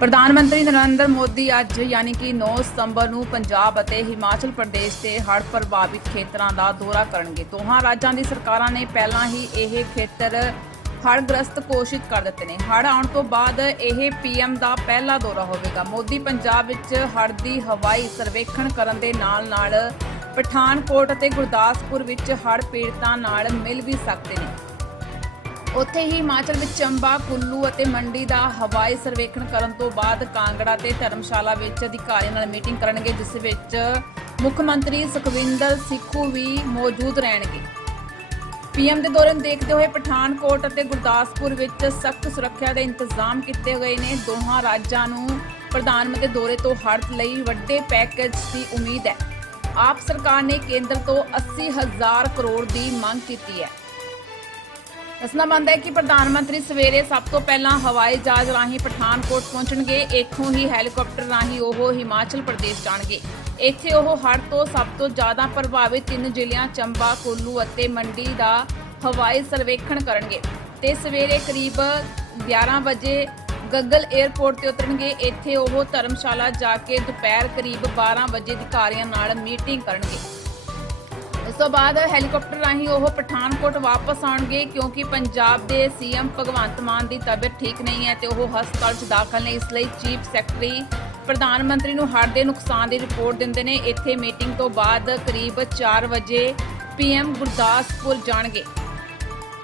ਪ੍ਰਧਾਨ ਮੰਤਰੀ ਨਰਿੰਦਰ ਮੋਦੀ ਅੱਜ ਯਾਨੀ ਕਿ 9 ਸਤੰਬਰ ਨੂੰ ਪੰਜਾਬ ਅਤੇ ਹਿਮਾਚਲ ਪ੍ਰਦੇਸ਼ ਦੇ ਹੜ੍ਹ ਪ੍ਰਭਾਵਿਤ ਖੇਤਰਾਂ ਦਾ ਦੌਰਾ ਕਰਨਗੇ। ਦੋਹਾਂ ਰਾਜਾਂ ਦੀ ਸਰਕਾਰਾਂ ਨੇ ਪਹਿਲਾਂ ਹੀ ਇਹ ਖੇਤਰ ਹੜ੍ਹਗ੍ਰਸਤ ਘੋਸ਼ਿਤ ਕਰ ਦਿੱਤੇ ਨੇ। ਹੜ੍ਹ ਆਉਣ ਤੋਂ ਬਾਅਦ ਇਹ ਪੀਐਮ ਦਾ ਪਹਿਲਾ ਦੌਰਾ ਹੋਵੇਗਾ। ਮੋਦੀ ਪੰਜਾਬ ਵਿੱਚ ਹੜ੍ਹ ਦੀ ਹਵਾਈ ਸਰਵੇਖਣ ਕਰਨ ਦੇ ਨਾਲ-ਨਾਲ ਪਠਾਨਕੋਟ ਅਤੇ ਗੁਰਦਾਸਪੁਰ ਵਿੱਚ ਹੜ੍ਹ ਪੀੜਤਾਂ ਨਾਲ ਮਿਲ ਵੀ ਸਕਦੇ ਨੇ। ਉੱਥੇ ਹੀ ਹਿਮਾਚਲ ਵਿੱਚ ਚੰਬਾ, ਕੁੱਲੂ ਅਤੇ ਮੰਡੀ ਦਾ ਹਵਾਈ ਸਰਵੇਖਣ ਕਰਨ ਤੋਂ ਬਾਅਦ ਕਾਂਗੜਾ ਤੇ ਧਰਮਸ਼ਾਲਾ ਵਿੱਚ ਅਧਿਕਾਰੀਆਂ ਨਾਲ ਮੀਟਿੰਗ ਕਰਨਗੇ, ਜਿਸ ਵਿੱਚ ਮੁੱਖ ਮੰਤਰੀ ਸੁਖਵਿੰਦਰ ਸਿੱਖੂ ਵੀ ਮੌਜੂਦ ਰਹਿਣਗੇ। ਪੀਐਮ ਦੇ ਦੌਰੇ ਨੂੰ ਦੇਖਦੇ ਹੋਏ ਪਠਾਨਕੋਟ ਅਤੇ ਗੁਰਦਾਸਪੁਰ ਵਿੱਚ ਸਖਤ ਸੁਰੱਖਿਆ ਦੇ ਇੰਤਜ਼ਾਮ ਕੀਤੇ ਗਏ ਨੇ। ਦੋਹਾਂ ਰਾਜਾਂ ਨੂੰ ਪ੍ਰਧਾਨ ਮੰਤਰੀ ਦੌਰੇ ਤੋਂ ਹੜ੍ਹ ਲਈ ਵੱਡੇ ਪੈਕੇਜ ਦੀ ਉਮੀਦ ਹੈ। ਆਪ ਸਰਕਾਰ ਨੇ ਕੇਂਦਰ ਤੋਂ 80000 ਕਰੋੜ ਦੀ ਮੰਗ ਕੀਤੀ ਹੈ। ਦੱਸਣਾ ਬਣਦਾ ਹੈ ਕਿ ਪ੍ਰਧਾਨ ਮੰਤਰੀ ਸਵੇਰੇ ਸਭ ਤੋਂ ਪਹਿਲਾਂ ਹਵਾਈ ਜਹਾਜ਼ ਰਾਹੀਂ ਪਠਾਨਕੋਟ ਪਹੁੰਚਣਗੇ। ਇੱਥੋਂ ਹੀ ਹੈਲੀਕਾਪਟਰ ਰਾਹੀਂ ਉਹ ਹਿਮਾਚਲ ਪ੍ਰਦੇਸ਼ ਜਾਣਗੇ। ਇੱਥੇ ਉਹ ਹੜ੍ਹ ਤੋਂ ਸਭ ਤੋਂ ਜ਼ਿਆਦਾ ਪ੍ਰਭਾਵਿਤ ਤਿੰਨ ਜ਼ਿਲ੍ਹਿਆਂ ਚੰਬਾ, ਕੋਲੂ ਅਤੇ ਮੰਡੀ ਦਾ ਹਵਾਈ ਸਰਵੇਖਣ ਕਰਨਗੇ। ਤੇ ਸਵੇਰੇ ਕਰੀਬ 11 ਵਜੇ ਗੱਗਲ 에ਅਰਪੋਰਟ ਤੇ ਉਤਰਨਗੇ। ਇੱਥੇ ਉਹ ਧਰਮਸ਼ਾਲਾ ਜਾ ਕੇ ਦੁਪਹਿਰ ਕਰੀਬ 12 ਵਜੇ ਅਧਿਕਾਰੀਆਂ ਨਾਲ ਮੀਟਿੰਗ ਕਰਨਗੇ। ਇਸ ਤੋਂ ਬਾਅਦ ਹੈਲੀਕਾਪਟਰ ਰਾਹੀਂ ਉਹ ਪਠਾਨਕੋਟ ਵਾਪਸ ਆਉਣਗੇ ਕਿਉਂਕਿ ਪੰਜਾਬ ਦੇ ਸੀਐਮ ਭਗਵੰਤ ਮਾਨ ਦੀ ਤਬੀਅਤ ਠੀਕ ਨਹੀਂ ਹੈ ਤੇ ਉਹ ਹਸਪਤਾਲ 'ਚ ਦਾਖਲ ਨੇ, ਇਸ ਲਈ ਚੀਫ ਸੈਕਟਰੀ ਪ੍ਰਧਾਨ ਮੰਤਰੀ ਨੂੰ ਹੜ੍ਹ ਦੇ ਨੁਕਸਾਨ ਦੀ ਰਿਪੋਰਟ ਦਿੰਦੇ ਨੇ। ਇੱਥੇ ਮੀਟਿੰਗ ਤੋਂ ਬਾਅਦ ਕਰੀਬ 4 ਵਜੇ ਪੀਐਮ ਗੁਰਦਾਸਪੁਰ ਜਾਣਗੇ।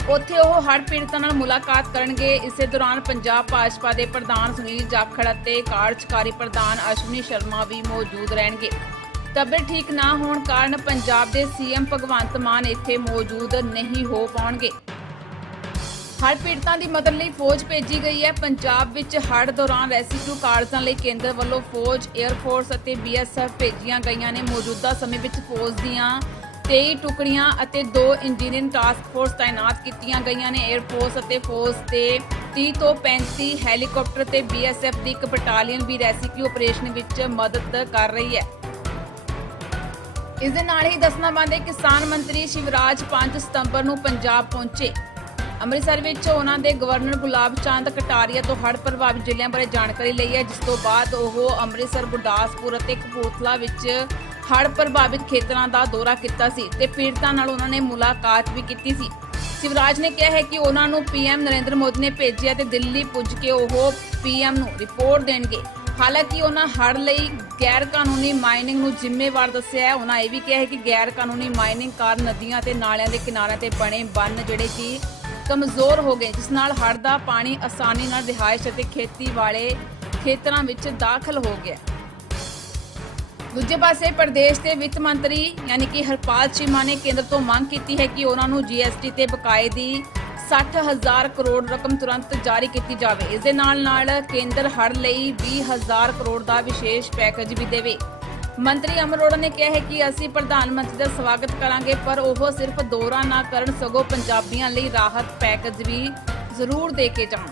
ਉੱਥੇ ਉਹ ਹੜ੍ਹ ਪੀੜਤਾਂ ਨਾਲ ਮੁਲਾਕਾਤ ਕਰਨਗੇ। ਇਸੇ ਦੌਰਾਨ ਪੰਜਾਬ ਭਾਜਪਾ ਦੇ ਪ੍ਰਧਾਨ ਸੁਨੀਲ ਜਾਖੜ ਅਤੇ ਕਾਰਜਕਾਰੀ ਪ੍ਰਧਾਨ ਅਸ਼ਵਨੀ ਸ਼ਰਮਾ ਵੀ ਮੌਜੂਦ ਰਹਿਣਗੇ। ਤਬੀਅਤ ਠੀਕ ਨਾ ਹੋਣ ਕਾਰਨ ਪੰਜਾਬ ਦੇ ਸੀਐਮ ਭਗਵੰਤ ਮਾਨ ਇੱਥੇ ਮੌਜੂਦ ਨਹੀਂ ਹੋ ਪਾਉਣਗੇ। ਹੜ੍ਹ ਪੀੜਤਾਂ ਦੀ ਮਦਦ ਲਈ ਫੌਜ ਭੇਜੀ ਗਈ ਹੈ। ਪੰਜਾਬ ਵਿੱਚ ਹੜ੍ਹ ਦੌਰਾਨ ਰੈਸਕਿਊ ਕਾਰਜਾਂ ਲਈ ਕੇਂਦਰ ਵੱਲੋਂ ਫੌਜ 에ਅਰ ਫੋਰਸ ਅਤੇ ਬੀਐਸਐਫ ਭੇਜੀਆਂ ਗਈਆਂ ਨੇ। ਮੌਜੂਦਾ ਸਮੇਂ ਵਿੱਚ ਫੌਜ ਦੀਆਂ 23 ਟੁਕੜੀਆਂ ਅਤੇ 2 ਇੰਜੀਨੀਅਰਿੰਗ ਟਾਸਕ ਫੋਰਸ ਤਾਇਨਾਤ ਕੀਤੀਆਂ ਗਈਆਂ ਨੇ। 에ਅਰਫੋਰਸ ਅਤੇ ਫੌਜ ਦੇ 30 ਤੋਂ 35 ਹੈਲੀਕਾਪਟਰ ਤੇ ਬੀਐਸਐਫ ਦੀ ਇੱਕ ਬਟਾਲੀਅਨ ਵੀ ਰੈਸਕਿਊ ਆਪਰੇਸ਼ਨ ਵਿੱਚ ਮਦਦ ਕਰ ਰਹੀ ਹੈ। ਇਸ ਦੇ ਨਾਲ ਹੀ ਦੱਸਣਾ ਬੰਦੇ ਕਿਸਾਨ ਮੰਤਰੀ ਸ਼ਿਵਰਾਜ 5 ਸਤੰਬਰ ਨੂੰ ਪੰਜਾਬ ਪਹੁੰਚੇ। ਅੰਮ੍ਰਿਤਸਰ ਵਿੱਚ ਉਹਨਾਂ ਦੇ ਗਵਰਨਰ ਗੁਲਾਬ ਚੰਦ ਕਟਾਰੀਆ ਤੋਂ ਹੜ੍ਹ ਪ੍ਰਭਾਵਿਤ ਜ਼ਿਲ੍ਹਿਆਂ ਬਾਰੇ ਜਾਣਕਾਰੀ ਲਈ ਹੈ, ਜਿਸ ਤੋਂ ਬਾਅਦ ਉਹ ਅੰਮ੍ਰਿਤਸਰ, ਗੁਰਦਾਸਪੁਰ ਅਤੇ ਕਪੂਰਥਲਾ ਵਿੱਚ ਹੜ੍ਹ ਪ੍ਰਭਾਵਿਤ ਖੇਤਰਾਂ ਦਾ ਦੌਰਾ ਕੀਤਾ ਸੀ ਤੇ ਪੀੜਤਾਂ ਨਾਲ ਉਹਨਾਂ ਨੇ ਮੁਲਾਕਾਤ ਵੀ ਕੀਤੀ ਸੀ। ਸ਼ਿਵਰਾਜ ਨੇ ਕਿਹਾ ਹੈ ਕਿ ਉਹਨਾਂ ਨੂੰ ਪੀਐਮ ਨਰਿੰਦਰ ਮੋਦੀ ਨੇ ਭੇਜਿਆ ਤੇ ਦਿੱਲੀ ਪੁੱਜ ਕੇ ਉਹ ਪੀਐਮ ਨੂੰ ਰਿਪੋਰਟ ਦੇਣਗੇ। ਹਾਲਾਂਕਿ ਉਹਨਾਂ ਹੜ੍ਹ ਲਈ ਗੈਰ ਕਾਨੂੰਨੀ ਮਾਈਨਿੰਗ ਨੂੰ ਜ਼ਿੰਮੇਵਾਰ ਦੱਸਿਆ ਹੈ। ਉਹਨਾਂ ਇਹ ਵੀ ਕਿਹਾ ਹੈ ਕਿ ਗੈਰ ਕਾਨੂੰਨੀ ਮਾਈਨਿੰਗ ਕਾਰਨ ਨਦੀਆਂ ਤੇ ਨਾਲਿਆਂ ਦੇ ਕਿਨਾਰਿਆਂ ਤੇ ਬਣੇ ਬੰਨ ਜਿਹੜੇ ਕਿ ਕਮਜ਼ੋਰ ਹੋ ਗਏ, ਜਿਸ ਨਾਲ ਹੜ੍ਹ ਦਾ ਪਾਣੀ ਆਸਾਨੀ ਨਾਲ ਰਿਹਾਇਸ਼ ਅਤੇ ਖੇਤੀ ਵਾਲੇ ਖੇਤਰਾਂ ਵਿੱਚ ਦਾਖਲ ਹੋ ਗਿਆ। ਦੂਜੇ ਪਾਸੇ ਪ੍ਰਦੇਸ਼ ਦੇ ਵਿੱਤ ਮੰਤਰੀ ਯਾਨੀ ਕਿ ਹਰਪਾਲ ਚੀਮਾ ਨੇ ਕੇਂਦਰ ਤੋਂ ਮੰਗ ਕੀਤੀ ਹੈ ਕਿ ਉਹਨਾਂ ਨੂੰ ਜੀਐਸਟੀ ਤੇ ਬਕਾਏ ਦੀ 60000 ਕਰੋੜ ਰਕਮ ਤੁਰੰਤ ਜਾਰੀ ਕੀਤੀ ਜਾਵੇ। ਇਸ ਦੇ ਨਾਲ ਨਾਲ ਕੇਂਦਰ ਹੜ੍ਹ ਲਈ 20000 ਕਰੋੜ ਦਾ ਵਿਸ਼ੇਸ਼ ਪੈਕੇਜ ਵੀ ਦੇਵੇ। ਮੰਤਰੀ ਅਮਰੋੜਾ ਨੇ ਕਿਹਾ ਹੈ ਕਿ ਅਸੀਂ ਪ੍ਰਧਾਨ ਮੰਤਰੀ ਦਾ ਸਵਾਗਤ ਕਰਾਂਗੇ, ਪਰ ਉਹ ਸਿਰਫ ਦੌਰਾ ਨਾ ਕਰਨ ਸਗੋਂ ਪੰਜਾਬੀਆਂ ਲਈ ਰਾਹਤ ਪੈਕੇਜ ਵੀ ਜ਼ਰੂਰ ਦੇ ਕੇ ਜਾਣ।